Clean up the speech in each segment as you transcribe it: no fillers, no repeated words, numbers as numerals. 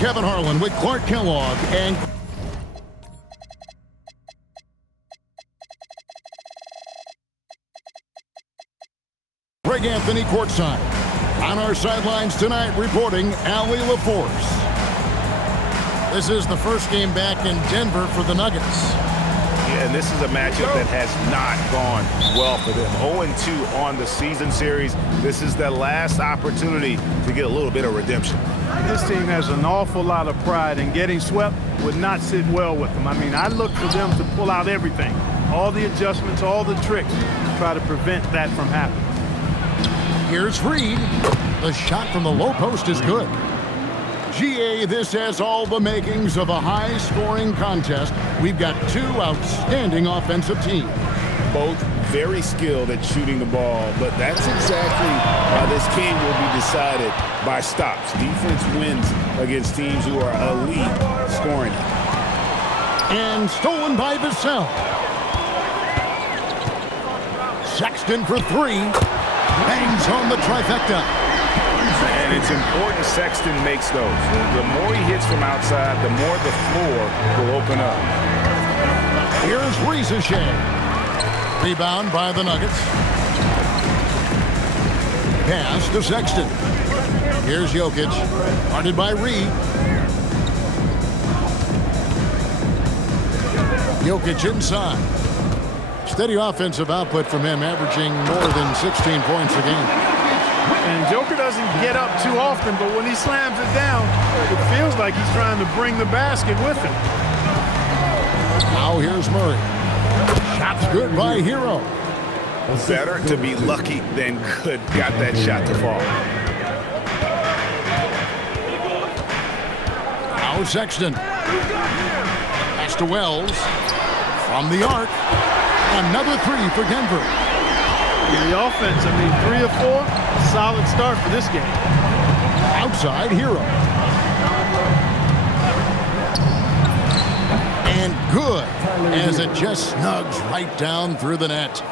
Kevin Harlan with Clark Kellogg and Greg Anthony courtside. On our sidelines tonight, reporting Allie LaForce. This is the first game back in Denver for the Nuggets. Yeah, and this is a matchup that has not gone well for them. 0-2 on the season series. This is their last opportunity to get a little bit of redemption. This team has an awful lot of pride, and getting swept would not sit well with them. I mean, I look for them to pull out everything, all the adjustments, all the tricks, to try to prevent that from happening. Here's Reed. The shot from the low post is good. GA, this has all the makings of a high-scoring contest. We've got two outstanding offensive teams. Both very skilled at shooting the ball, but that's exactly how this game will be decided by stops. Defense wins against teams who are elite scoring. And stolen by Vassell. Sexton for three. Bangs on the trifecta. And it's important Sexton makes those. The more he hits from outside, the more the floor will open up. Here's Risacher. Rebound by the Nuggets. Pass to Sexton. Here's Jokic. Guarded by Reed. Jokic inside. Steady offensive output from him, averaging more than 16 points a game. And Joker doesn't get up too often, but when he slams it down, it feels like he's trying to bring the basket with him. Now here's Murray. Shot's good by Hero. Better to be lucky than good. Got that shot to fall. Now Sexton. Pass to Wells. From the arc. Another three for Denver. In the offense, I mean, 3 or 4, solid start for this game. Outside Hero. And good, as it just snugs right down through the net.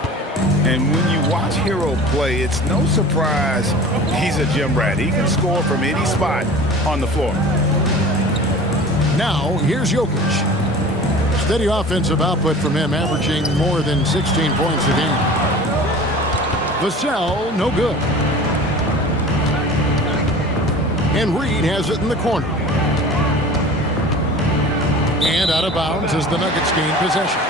And when you watch Hero play, it's no surprise he's a gym rat. He can score from any spot on the floor. Now, here's Jokic. Steady offensive output from him, averaging more than 16 points a game. Vassell, no good. And Reed has it in the corner. And out of bounds as the Nuggets gain possession.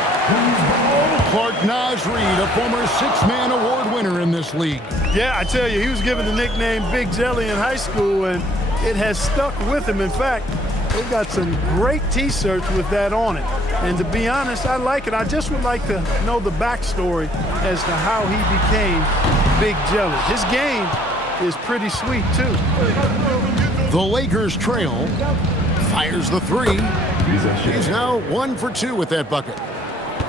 Clark Naz Reed, a former 6-man award winner in this league. Yeah, I tell you, he was given the nickname Big Jelly in high school, and it has stuck with him. In fact, they've got some great T-shirts with that on it. And to be honest, I like it. I just would like to know the backstory as to how he became Big Jelly. His game is pretty sweet, too. The Lakers trail. Fires the three. He's now 1 for 2 with that bucket.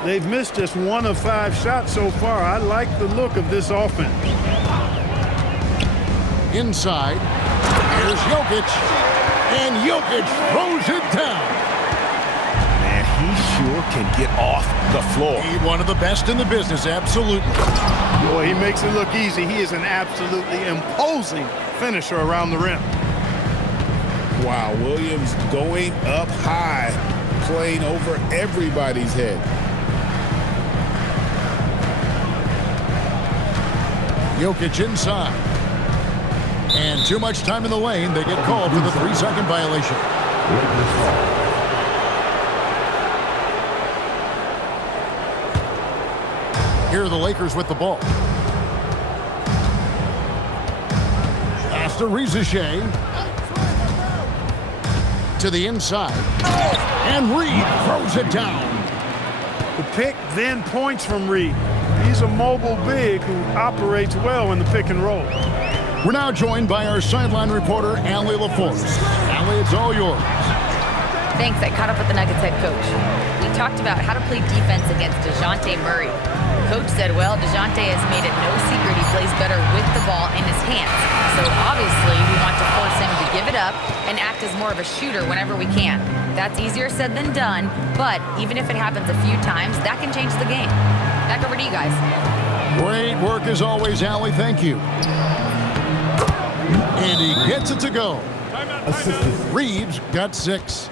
They've missed just 1 of 5 shots so far. I like the look of this offense. Inside. Here's Jokic. And Jokic throws it down. Man, he sure can get off the floor. He's one of the best in the business, absolutely. Boy, he makes it look easy. He is an absolutely imposing finisher around the rim. Wow, Williams going up high, playing over everybody's head. Jokic inside. And too much time in the lane. They get called for the 3-second violation. Here are the Lakers with the ball. Pass to Risacher. To the inside. And Reed throws it down. The pick, then points from Reed. He's a mobile big who operates well in the pick and roll. We're now joined by our sideline reporter, Allie LaForce. Allie, it's all yours. Thanks. I caught up with the Nuggets head coach. We talked about how to play defense against DeJounte Murray. Coach said, well, DeJounte has made it no secret he plays better with the ball in his hands. So obviously we want to force him to give it up and act as more of a shooter whenever we can. That's easier said than done, but even if it happens a few times, that can change the game. Back over to you guys. Great work as always, Allie. Thank you. And he gets it to go. Reed's got 6.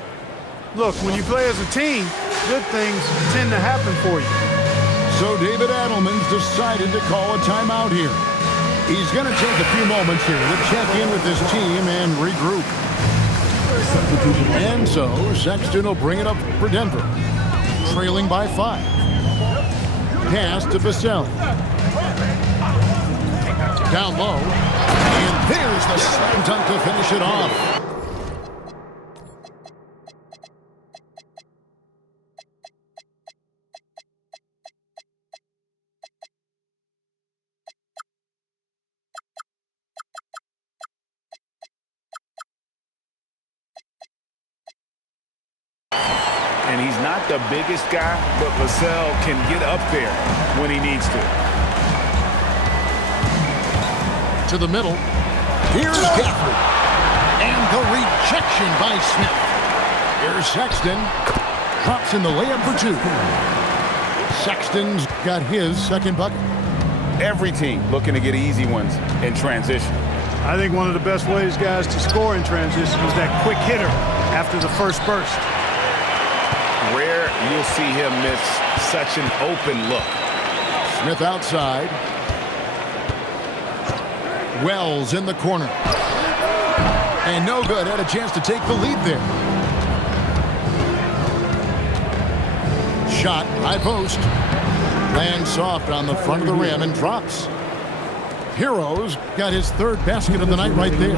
Look, when you play as a team, good things tend to happen for you. So David Adelman's decided to call a timeout here. He's going to take a few moments here to check in with his team and regroup. And so Sexton will bring it up for Denver, trailing by 5. Pass to Vassell. Down low, and there's the slam dunk to finish it off. And he's not the biggest guy, but Vassell can get up there when he needs to. To the middle. Here's Gafford. And the rejection by Smith. Here's Sexton. Drops in the layup for 2. Sexton's got his second bucket. Every team looking to get easy ones in transition. I think one of the best ways, guys, to score in transition is that quick hitter after the first burst. Rare you'll see him miss such an open look. Smith outside. Wells in the corner. And no good. Had a chance to take the lead there. Shot, high post. Lands soft on the front of the rim and drops. Heroes got his third basket of the night right there.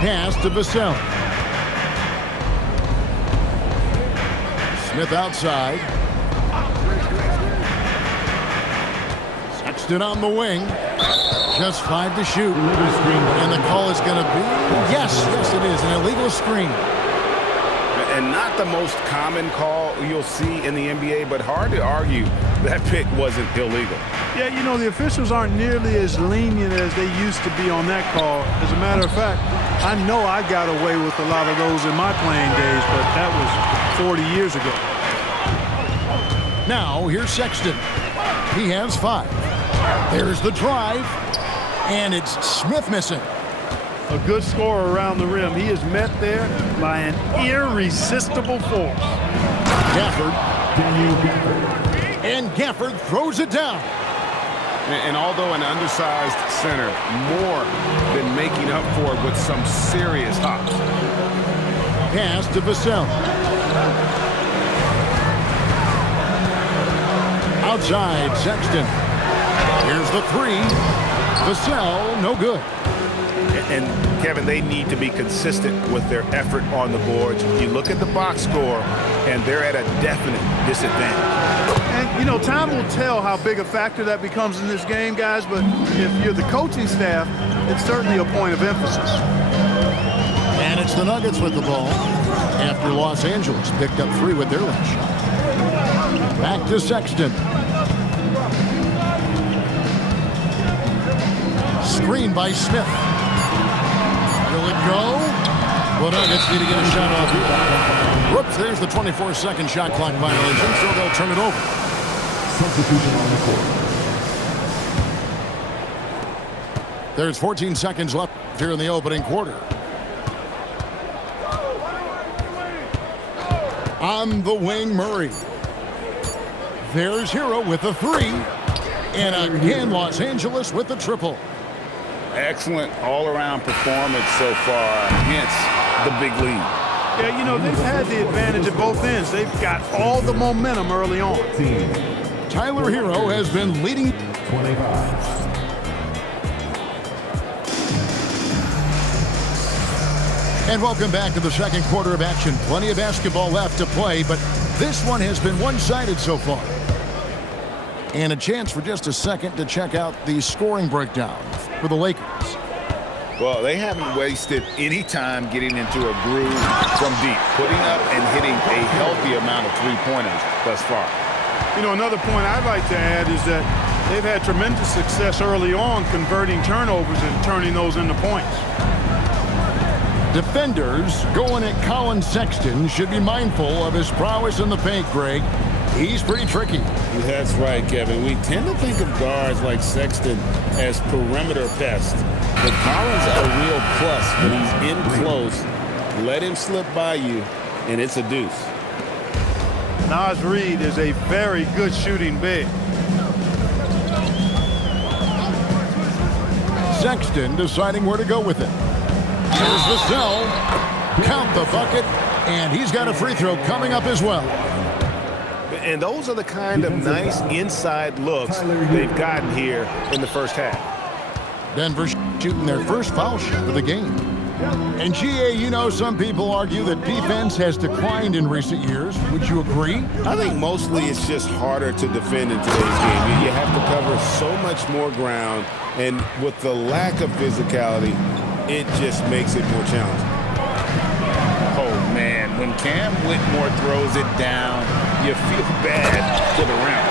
Pass to Vassell. Smith outside. Sexton on the wing. Just 5 to shoot. And the call is going to be, yes, it is, an illegal screen. And not the most common call you'll see in the NBA, but hard to argue that pick wasn't illegal. Yeah, you know, the officials aren't nearly as lenient as they used to be on that call. As a matter of fact, I know I got away with a lot of those in my playing days, but that was 40 years ago. Now, here's Sexton. He has 5. There's the drive, and it's Smith missing. A good scorer around the rim. He is met there by an irresistible force. Gafford. And Gafford throws it down. And although an undersized center, more than making up for it with some serious hops. Pass to Vassell. Outside, Sexton. Here's the 3. Vassell, no good. And Kevin, they need to be consistent with their effort on the boards. You look at the box score, and they're at a definite disadvantage. And, you know, time will tell how big a factor that becomes in this game, guys, but if you're the coaching staff, it's certainly a point of emphasis. And it's the Nuggets with the ball after Los Angeles picked up 3 with their last shot. Back to Sexton. Screen by Smith. Will it go? Well, Nuggets need to get a shot off here. Whoops, there's the 24-second shot clock violation, so they'll turn it over. Substitution on the court. There's 14 seconds left here in the opening quarter. On the wing, Murray. There's Hero with a 3. And again, Los Angeles with the triple. Excellent all-around performance so far, hence the big lead. Yeah, you know, they've had the advantage at both ends. They've got all the momentum early on. Tyler Hero has been leading. 25. And welcome back to the second quarter of action. Plenty of basketball left to play, but this one has been one-sided so far. And a chance for just a second to check out the scoring breakdown for the Lakers. Well, they haven't wasted any time getting into a groove from deep, putting up and hitting a healthy amount of three-pointers thus far. You know, another point I'd like to add is that they've had tremendous success early on converting turnovers and turning those into points. Defenders going at Colin Sexton should be mindful of his prowess in the paint, Greg. He's pretty tricky. That's right, Kevin. We tend to think of guards like Sexton as perimeter pests. But Collins a real plus when he's in close. Let him slip by you, and it's a deuce. Naz Reid is a very good shooting big. Sexton deciding where to go with it. Here's Vassell. Count the bucket, and he's got a free throw coming up as well. And those are the kind of nice inside looks they've gotten here in the first half. Denver shooting their first foul shot of the game. And GA, you know, some people argue that defense has declined in recent years. Would you agree? I think mostly it's just harder to defend in today's game. You have to cover so much more ground, and with the lack of physicality, it just makes it more challenging. Oh, man, when Cam Whitmore throws it down, you feel bad to the rim.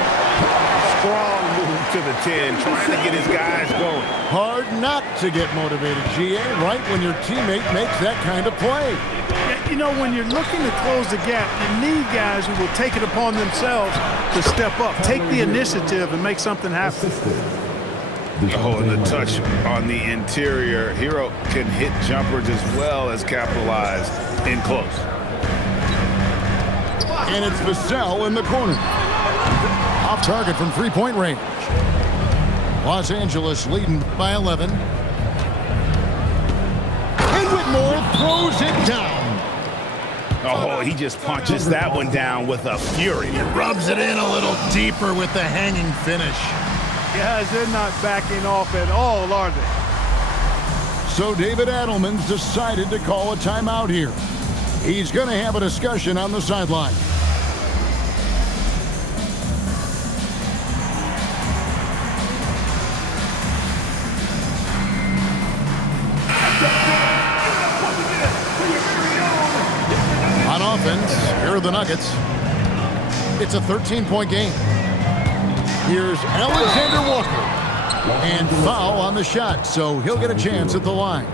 Strong move to the 10, trying to get his guys going. Hard not to get motivated, GA, right when your teammate makes that kind of play. Yeah, you know, when you're looking to close the gap, you need guys who will take it upon themselves to step up, take the initiative, and make something happen. Oh, and the touch on the interior. Hero can hit jumpers as well as capitalize in close. And it's Vassell in the corner. Off target from three-point range. Los Angeles leading by 11. And Whitmore throws it down. Oh, he just punches that one down with a fury. Rubs it in a little deeper with the hanging finish. Guys, they're not backing off at all, are they? So David Adelman's decided to call a timeout here. He's going to have a discussion on the sideline. On offense, here are the Nuggets. It's a 13-point game. Here's Alexander Walker. And foul on the shot, so he'll get a chance at the line.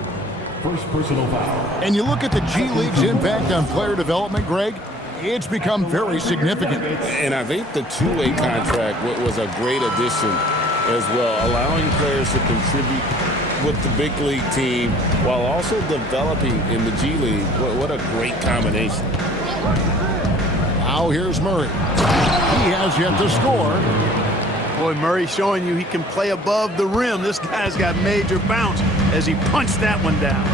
First personal foul. And you look at the G League's impact on player development, Greg, it's become very significant. And I think the two-way contract was a great addition as well, allowing players to contribute with the big league team while also developing in the G League. What a great combination. Now here's Murray. He has yet to score. Boy, Murray showing you he can play above the rim. This guy's got major bounce as he punched that one down.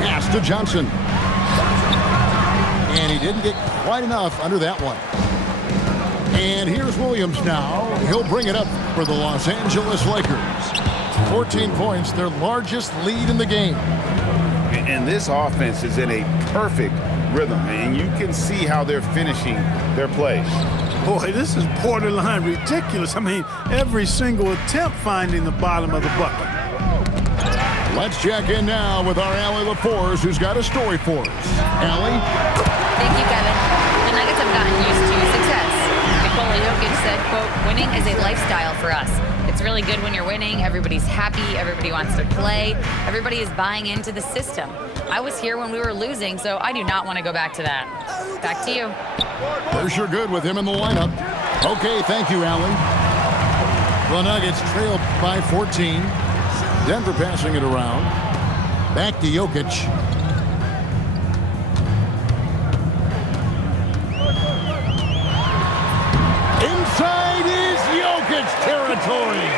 Pass to Johnson. And he didn't get quite enough under that one. And here's Williams now. He'll bring it up for the Los Angeles Lakers. 14 points, their largest lead in the game. And this offense is in a perfect rhythm, and you can see how they're finishing their plays. Boy, this is borderline ridiculous. I mean, every single attempt finding the bottom of the bucket. Let's check in now with our Allie LaForce, who's got a story for us. Allie? Thank you, Kevin. The Nuggets have gotten used to success. Nikola Jokic said, quote, "Winning is a lifestyle for us. It's really good when you're winning. Everybody's happy. Everybody wants to play. Everybody is buying into the system. I was here when we were losing, so I do not want to go back to that." Back to you. They're sure good with him in the lineup. Okay, thank you, Allie. The Nuggets trailed by 14. Denver passing it around. Back to Jokic. Inside is Jokic territory.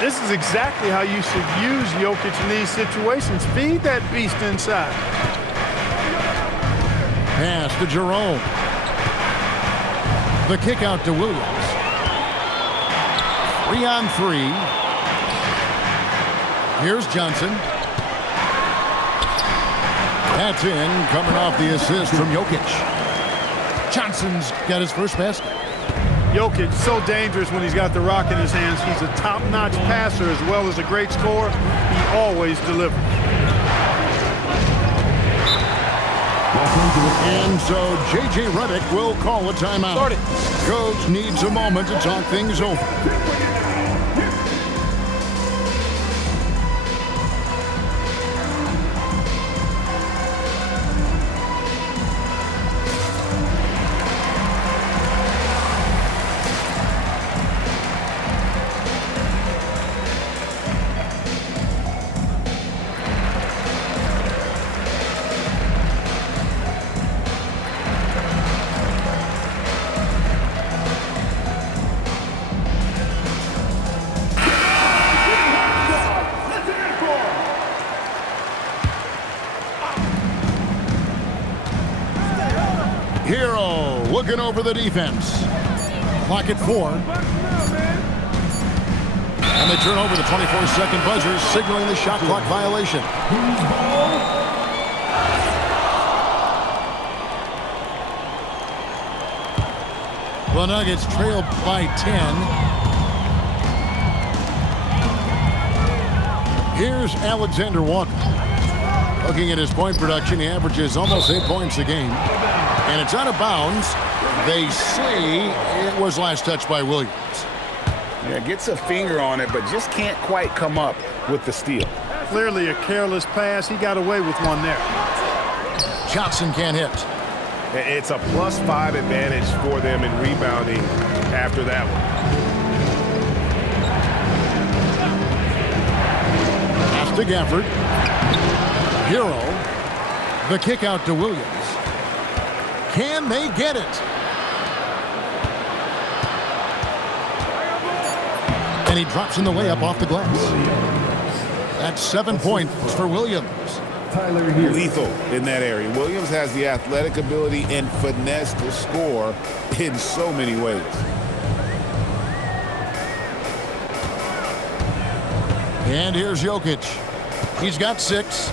This is exactly how you should use Jokic in these situations. Feed that beast inside. Pass to Jerome. The kick out to Williams. 3-on-3. Here's Johnson. That's in, coming off the assist from Jokic. Johnson's got his first basket. Jokic so dangerous when he's got the rock in his hands. He's a top-notch passer as well as a great scorer. He always delivers. And so J.J. Redick will call a timeout. Coach needs a moment to talk things over. Hero looking over the defense. Clock at 4. And they turn over the 24-second buzzer, signaling the shot clock violation. The Nuggets trail by 10. Here's Alexander Walker. Looking at his point production, he averages almost 8 points a game. And it's out of bounds. They say it was last touched by Williams. Yeah, gets a finger on it, but just can't quite come up with the steal. Clearly a careless pass. He got away with one there. Johnson can't hit. It's a +5 advantage for them in rebounding after that one. Pass to Gafford. Hero. The kick out to Williams. Can they get it? And he drops in the layup off the glass. That's 7 points for Williams. Lethal in that area. Williams has the athletic ability and finesse to score in so many ways. And here's Jokic. He's got 6.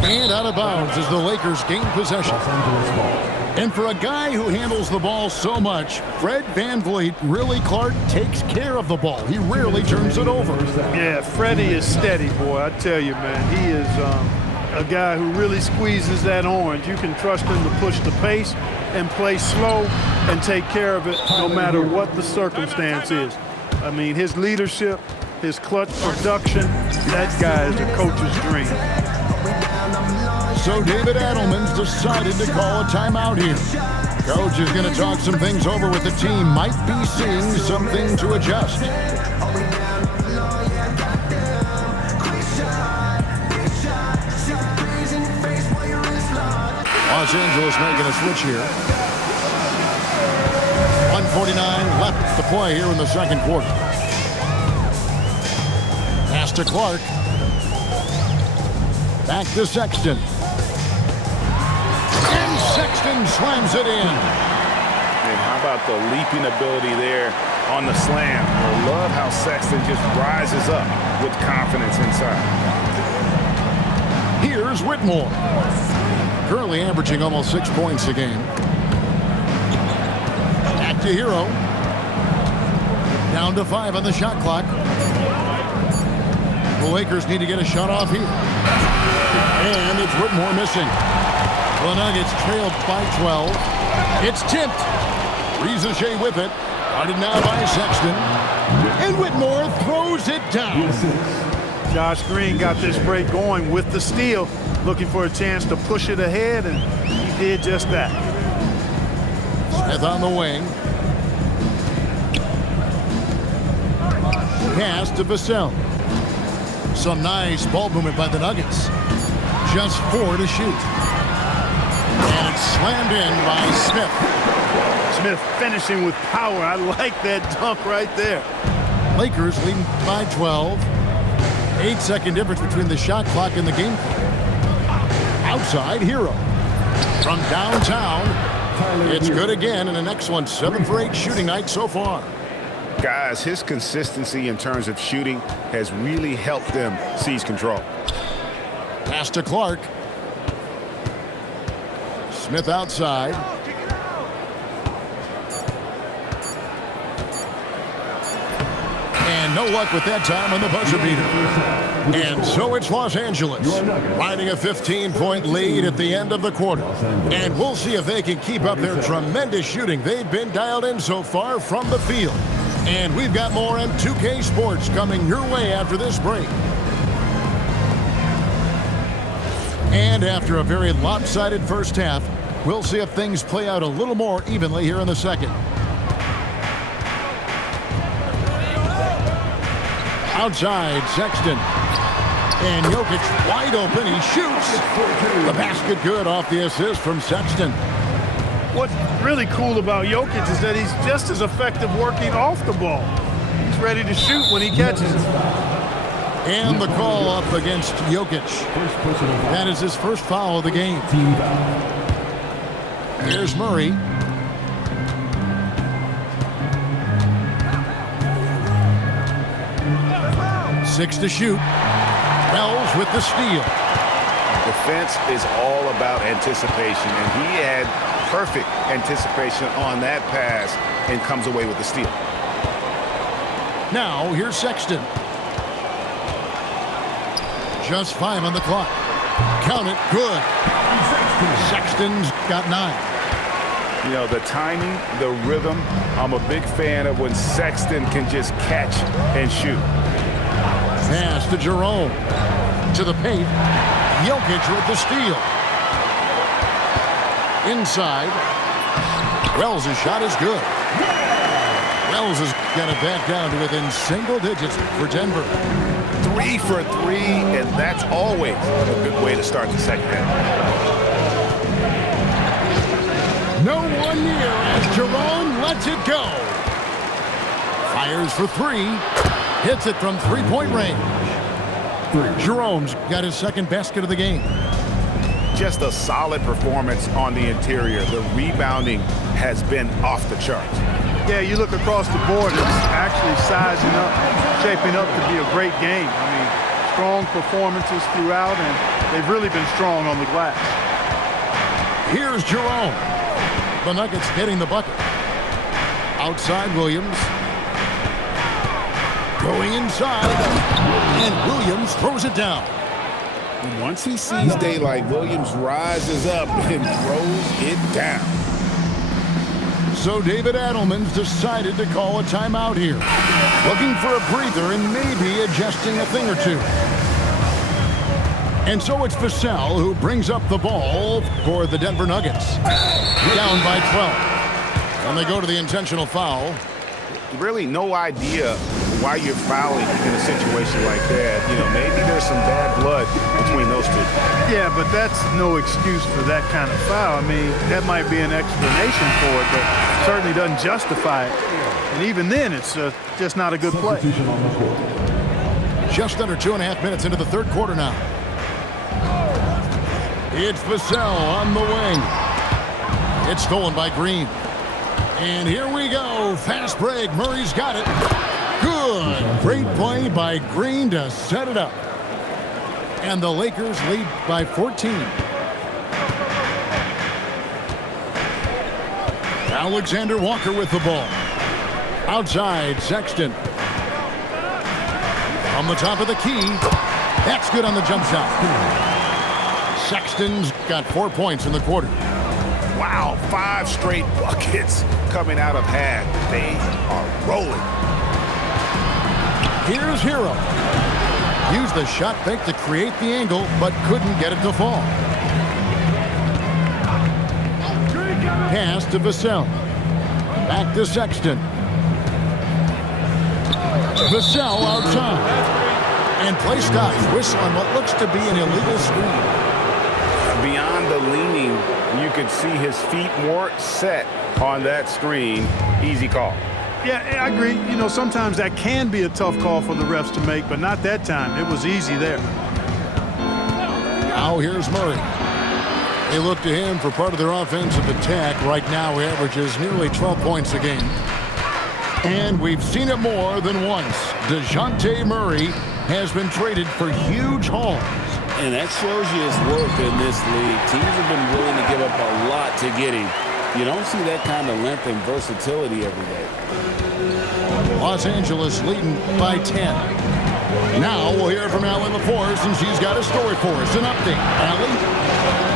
And out of bounds as the Lakers gain possession. And for a guy who handles the ball so much, Fred VanVleet really, Clark, takes care of the ball. He rarely turns it over. Yeah, Freddie is steady, boy. I tell you, man, he is a guy who really squeezes that orange. You can trust him to push the pace and play slow and take care of it no matter what the circumstance is. I mean, his leadership, his clutch production, that guy is a coach's dream. So David Adelman's decided to call a timeout here. Coach is going to talk some things over with the team. Might be seeing something to adjust. Los Angeles making a switch here. 1:49 left to play here in the second quarter. Pass to Clark. Back to Sexton. And Sexton slams it in. And how about the leaping ability there on the slam? I love how Sexton just rises up with confidence inside. Here's Whitmore. Currently averaging almost 6 points a game. Back to Hero. Down to 5 on the shot clock. The Lakers need to get a shot off here. And it's Whitmore missing. The Nuggets trailed by 12. It's tipped. Rizachet with it. Guarded now by Sexton. And Whitmore throws it down. Josh Green got this break going with the steal, looking for a chance to push it ahead, and he did just that. Smith on the wing. Pass to Vassell. Some nice ball movement by the Nuggets. Just 4 to shoot. And it's slammed in by Smith. Smith finishing with power. I like that dunk right there. Lakers leading by 12. 8-second difference between the shot clock and the game clock. Outside, Hero. From downtown, it's good again, and an excellent 7 for 8 shooting night so far. Guys, his consistency in terms of shooting has really helped them seize control. Pass to Clark. Smith outside. And no luck with that time on the buzzer beater. And so it's Los Angeles riding a 15-point lead at the end of the quarter. And we'll see if they can keep up their tremendous shooting. They've been dialed in so far from the field. And we've got more M2K Sports coming your way after this break. And after a very lopsided first half, we'll see if things play out a little more evenly here in the second. Outside, Sexton. And Jokic wide open. He shoots. The basket good off the assist from Sexton. What's really cool about Jokic is that he's just as effective working off the ball. He's ready to shoot when he catches it. And the call up against Jokic. That is his first foul of the game. Here's Murray. Six to shoot. Wells with the steal. Defense is all about anticipation, and he had perfect anticipation on that pass and comes away with the steal. Now, here's Sexton. Just 5 on the clock. Count it. Good. Sexton's got 9. You know, the timing, the rhythm, I'm a big fan of when Sexton can just catch and shoot. Pass to Jerome. To the paint. Jokic with the steal. Inside. Wells' shot is good. Wells has got it back down to within single digits for Denver. 3 for 3, and that's always a good way to start the second half. No one near as Jerome lets it go. Fires for 3. Hits it from three-point range. Jerome's got his second basket of the game. Just a solid performance on the interior. The rebounding has been off the charts. Yeah, you look across the board, it's actually sizing up, shaping up to be a great game. I mean, strong performances throughout, and they've really been strong on the glass. Here's Jerome. The Nuggets getting the bucket. Outside Williams. Going inside. And Williams throws it down. Once he sees daylight, Williams rises up and throws it down. So David Adelman's decided to call a timeout here. Looking for a breather and maybe adjusting a thing or two. And so it's Vassell who brings up the ball for the Denver Nuggets. Down by 12. And they go to the intentional foul. Really no idea why you're fouling in a situation like that. You know, maybe there's some bad blood between those two. Yeah, but that's no excuse for that kind of foul. I mean, that might be an explanation for it, but certainly doesn't justify it. And even then, it's just not a good play. Just under 2.5 minutes into the third quarter now. It's Vassell on the wing. It's stolen by Green. And here we go. Fast break. Murray's got it. Good. Great play by Green to set it up. And the Lakers lead by 14. Alexander Walker with the ball. Outside, Sexton. On the top of the key. That's good on the jump shot. Sexton's got 4 points in the quarter. Wow, 5 straight buckets coming out of half. They are rolling. Here's Hero. Used the shot fake to create the angle, but couldn't get it to fall. Pass to Vassell. Back to Sexton. Vassell outside. And play stops. Whistle on what looks to be an illegal screen. Beyond the leaning, you could see his feet more set on that screen. Easy call. Yeah, I agree. You know, sometimes that can be a tough call for the refs to make, but not that time. It was easy there. Now here's Murray. They look to him for part of their offensive attack. Right now he averages nearly 12 points a game. And we've seen it more than once. DeJounte Murray has been traded for huge hauls. And that shows you his worth in this league. Teams have been willing to give up a lot to get him. You don't see that kind of length and versatility every day. Los Angeles leading by 10. Now we'll hear from Allie LaForce, and she's got a story for us. An update. Allie?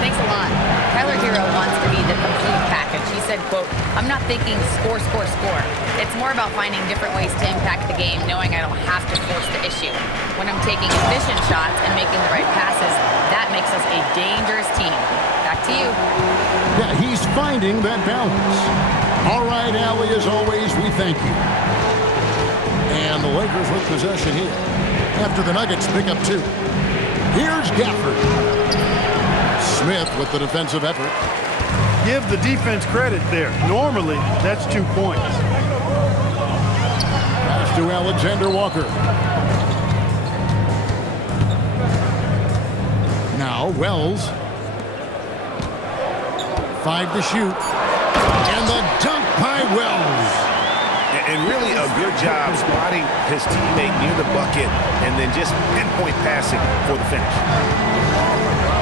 Thanks a lot. Tyler Hero wants to be the complete package. He said, quote, "I'm not thinking score, score, score. It's more about finding different ways to impact the game, knowing I don't have to force the issue. When I'm taking efficient shots and making the right passes, that makes us a dangerous team." Back to you. Yeah, he's finding that balance. All right, Allie, as always, we thank you. And the Lakers with possession here after the Nuggets pick up 2. Here's Gafford. Smith with the defensive effort. Give the defense credit there. Normally, that's 2 points. Pass to Alexander Walker. Now Wells. 5 to shoot. And the dunk by Wells. And really a good job spotting his teammate near the bucket and then just pinpoint passing for the finish.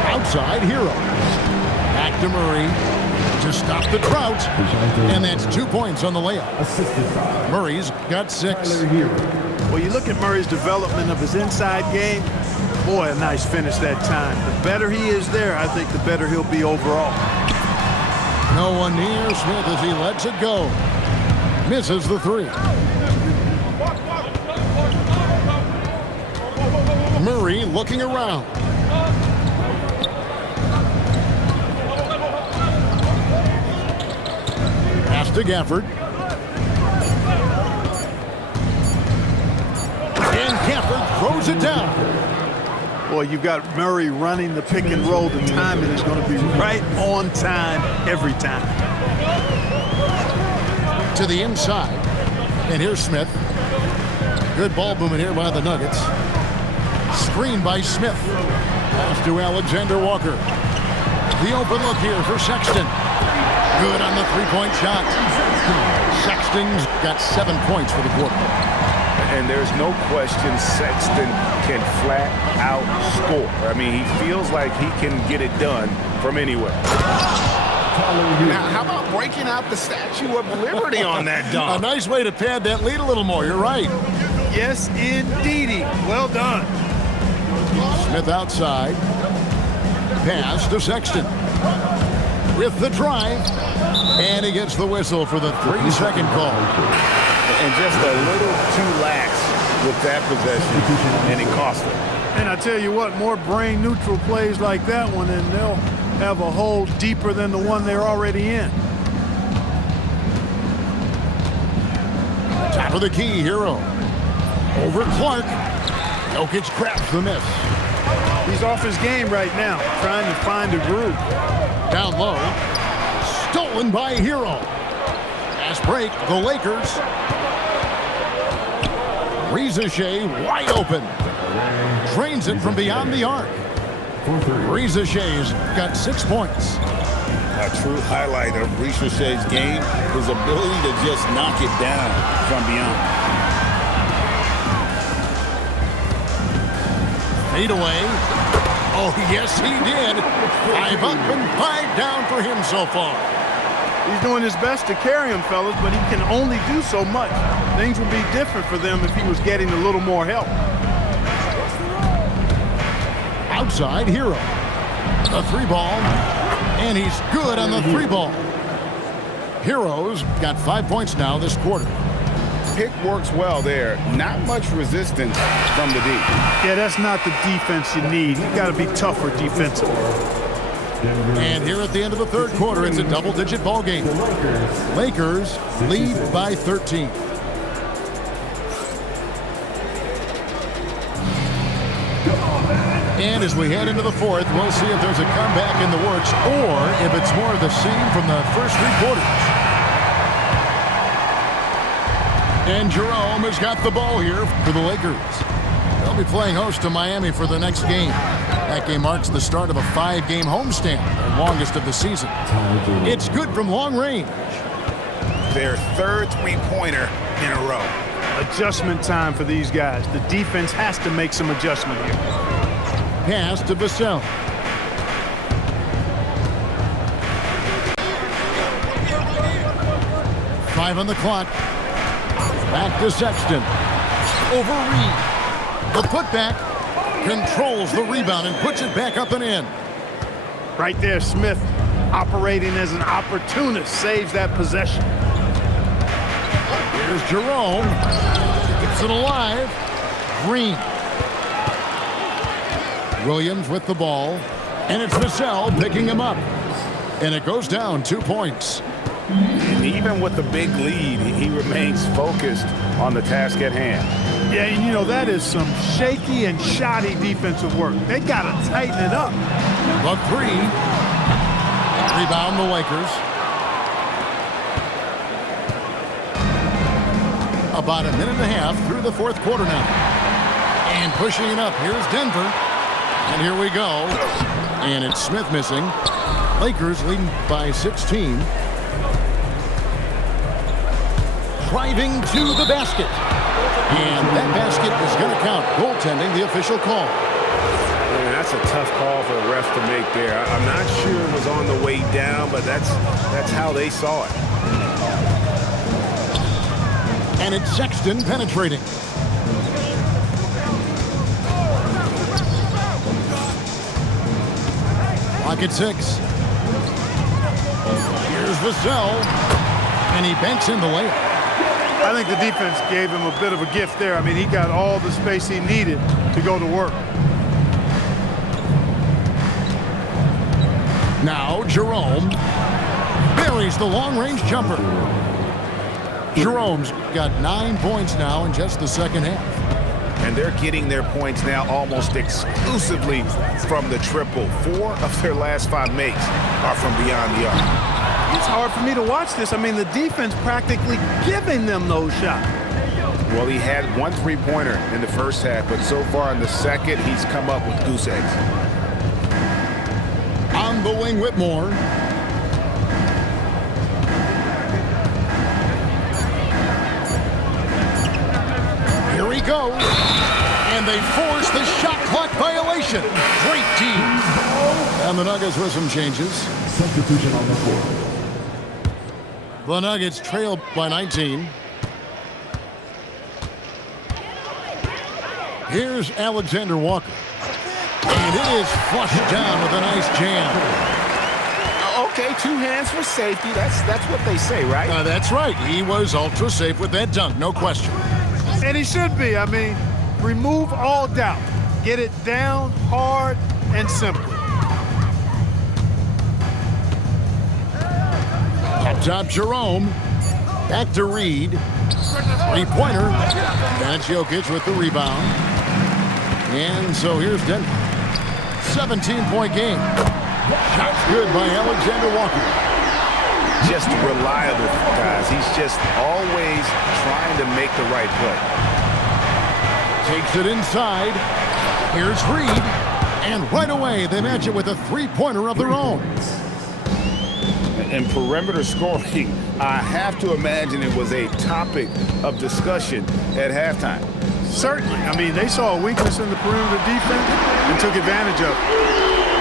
Outside Hero. Back to Murray to stop the drought. And that's 2 points on the layup. Murray's got 6. Well, you look at Murray's development of his inside game. Boy, a nice finish that time. The better he is there, I think the better he'll be overall. No one near Smith as he lets it go. Misses the 3. Murray looking around. Pass to Gafford. And Gafford throws it down. Boy, you've got Murray running the pick and roll. The timing is going to be right on time every time. To the inside. And here's Smith. Good ball movement here by the Nuggets. Screen by Smith. Pass to Alexander Walker. The open look here for Sexton. Good on the three-point shot. Sexton's got 7 points for the quarter. And there's no question Sexton can flat out score. I mean, he feels like he can get it done from anywhere. Now, how about breaking out the Statue of Liberty on that A dunk? nice way to pad that lead a little more. You're right. Yes, indeedy. Well done. Smith outside. Pass to Sexton. With the drive. And he gets the whistle for the 3-second call. And just a little too lax with that possession, and it cost him. And I tell you what, more brain-neutral plays like that one, and they'll have a hole deeper than the one they're already in. Top of the key, Hero. Over Clark. Jokic grabs the miss. He's off his game right now, trying to find a groove. Down low. Stolen by Hero. Fast break, the Lakers. Reza Shea wide open. Drains it from beyond the arc. Reza Shea's got 6 points. A true highlight of Reza Shea's game, his ability to just knock it down from beyond. Fade away. Oh, yes, he did. 5 up and 5 down for him so far. He's doing his best to carry him, fellas, but he can only do so much. Things would be different for them if he was getting a little more help. Outside Hero. A 3-ball. And he's good on the 3-ball. Hero's got 5 points now this quarter. Pick works well there. Not much resistance from the D. Yeah, that's not the defense you need. You've got to be tougher defensively. And here at the end of the third quarter, it's a double-digit ball game. Lakers lead by 13. And as we head into the fourth, we'll see if there's a comeback in the works or if it's more of the same from the first 3 quarters. And Jerome has got the ball here for the Lakers. They'll be playing host to Miami for the next game. That game marks the start of a 5-game homestand, the longest of the season. It's good from long range. Their third three-pointer in a row. Adjustment time for these guys. The defense has to make some adjustment here. Pass to Vassell. Five on the clock. Back to Sexton. Over Reed. The putback. Controls the rebound and puts it back up and in. Right there, Smith, operating as an opportunist, saves that possession. Here's Jerome. Keeps it alive. Green. Williams with the ball. And it's Vassell picking him up. And it goes down 2 points. And even with the big lead, he remains focused on the task at hand. Yeah, and you know, that is some shaky and shoddy defensive work. They got to tighten it up. The 3. Rebound the Lakers. About a minute and a half through the fourth quarter now. And pushing it up. Here's Denver. And here we go. And it's Smith missing. Lakers leading by 16. Driving to the basket. And that basket is going to count. Goaltending, the official call. Man, that's a tough call for a ref to make there. I'm not sure it was on the way down, but that's how they saw it. And it's Sexton penetrating. Clock at 6. Here's Vassell. And he banks in the layup. I think the defense gave him a bit of a gift there. I mean, he got all the space he needed to go to work. Now Jerome buries the long-range jumper. Jerome's got 9 points now in just the second half. And they're getting their points now almost exclusively from the triple. 4 of their last 5 makes are from beyond the arc. It's hard for me to watch this. I mean, the defense practically giving them those shots. Well, he had 1 3-pointer in the first half, but so far in the second, he's come up with goose eggs. On the wing, Whitmore. Here he goes. And they force the shot clock violation. Great team. And the Nuggets with some changes. Substitution on the floor. The Nuggets trail by 19. Here's Alexander Walker. And it is flushed down with a nice jam. Okay, 2 hands for safety. That's what they say, right? That's right. He was ultra safe with that dunk, no question. And he should be. I mean, remove all doubt. Get it down hard and simple. Up top, Jerome. Back to Reed. 3-pointer. That's Jokic with the rebound. And so here's Denver. 17-point game. Shot's good by Alexander Walker. Just reliable, guys. He's just always trying to make the right play. Takes it inside. Here's Reed. And right away, they match it with a 3-pointer of their own. And perimeter scoring, I have to imagine it was a topic of discussion at halftime. Certainly. I mean, they saw a weakness in the perimeter defense and took advantage of it.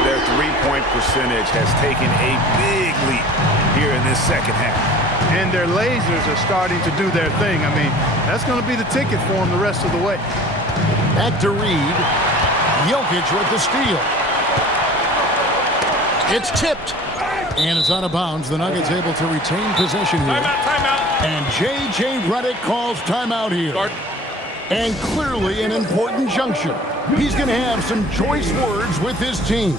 Their 3-point percentage has taken a big leap here in this second half. And their lasers are starting to do their thing. I mean, that's going to be the ticket for them the rest of the way. Back to Reed. Jokic with the steal. It's tipped. And it's out of bounds. The Nuggets able to retain possession here. Timeout. And J.J. Redick calls timeout here. And clearly an important juncture. He's going to have some choice words with his team.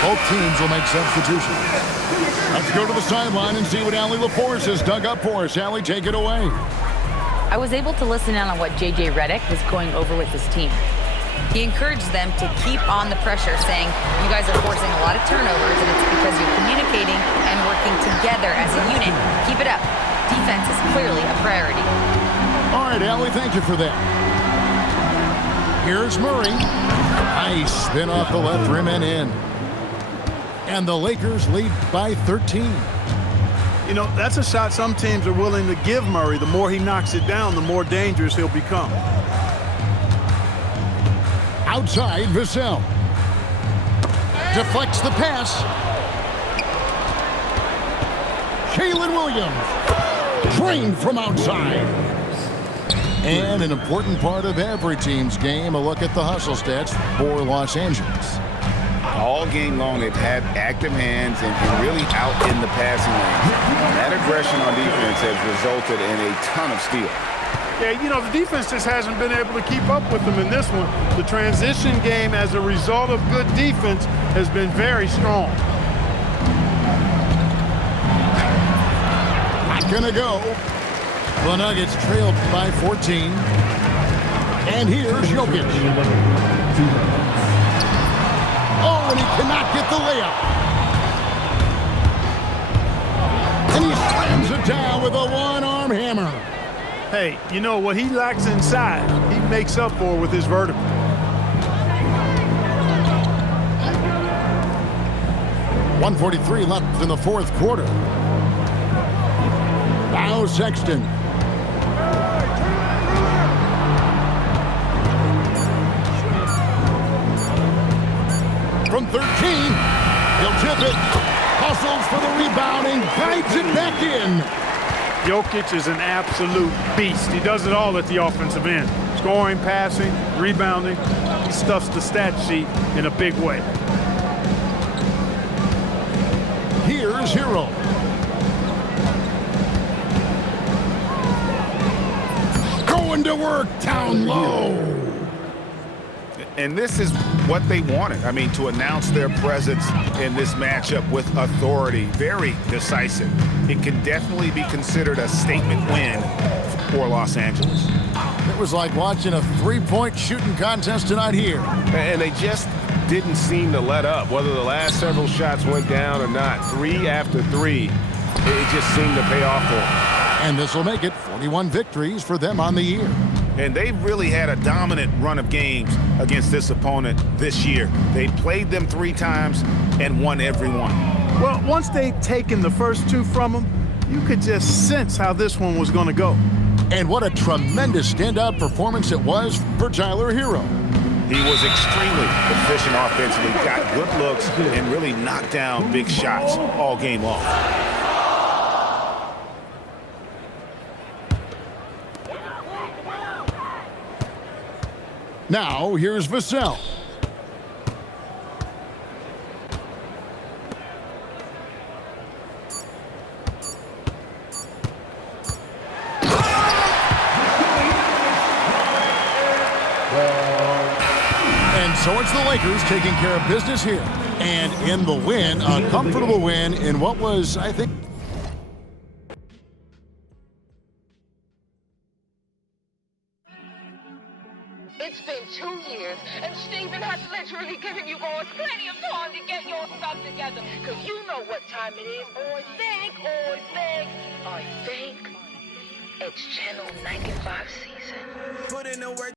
Both teams will make substitutions. Let's go to the sideline and see what Allie LaForce has dug up for us. Allie, take it away. I was able to listen in on what J.J. Redick was going over with his team. He encouraged them to keep on the pressure, saying, you guys are forcing a lot of turnovers, and it's because you're communicating and working together as a unit. Keep it up. Defense is clearly a priority. All right, Allie, thank you for that. Here's Murray. Nice spin off the left rim and in. And the Lakers lead by 13. You know, that's a shot some teams are willing to give Murray. The more he knocks it down, the more dangerous he'll become. Outside, Vassell. Deflects the pass. Jalen Williams. Drained from outside. And an important part of every team's game, a look at the hustle stats for Los Angeles. All game long, they've had active hands and really out in the passing lane. That aggression on defense has resulted in a ton of steals. Yeah, you know, the defense just hasn't been able to keep up with them in this one. The transition game, as a result of good defense, has been very strong. Not gonna go. The Nuggets trailed by 14. And here's Jokic. Oh, and he cannot get the layup. And he slams it down with a one-arm hammer. Hey, you know, what he lacks inside, he makes up for with his vertical. 1:43 left in the fourth quarter. Now Sexton. From 13, he'll tip it. Hustles for the rebound and guides it back in. Jokic is an absolute beast. He does it all at the offensive end. Scoring, passing, rebounding. He stuffs the stat sheet in a big way. Here's Hero. Going to work down low. And this is what they wanted. I mean, to announce their presence in this matchup with authority, very decisive. It can definitely be considered a statement win for Los Angeles. It was like watching a three-point shooting contest tonight here. And they just didn't seem to let up, whether the last several shots went down or not. 3 after 3, it just seemed to pay off for them. And this will make it 41 victories for them on the year. And they've really had a dominant run of games against this opponent this year. They played them 3 times and won every one. Well, once they'd taken the first 2 from them, you could just sense how this one was going to go. And what a tremendous standout performance it was for Tyler Hero. He was extremely efficient offensively, got good looks, and really knocked down big shots all game long. Now, here's Vassell. And so it's the Lakers taking care of business here. And in the win, a comfortable win in what was, I think, It's been 2 years, and Stephen has literally given you boys plenty of time to get your stuff together. Because you know what time it is. I think it's Channel 95 season. Put in the work.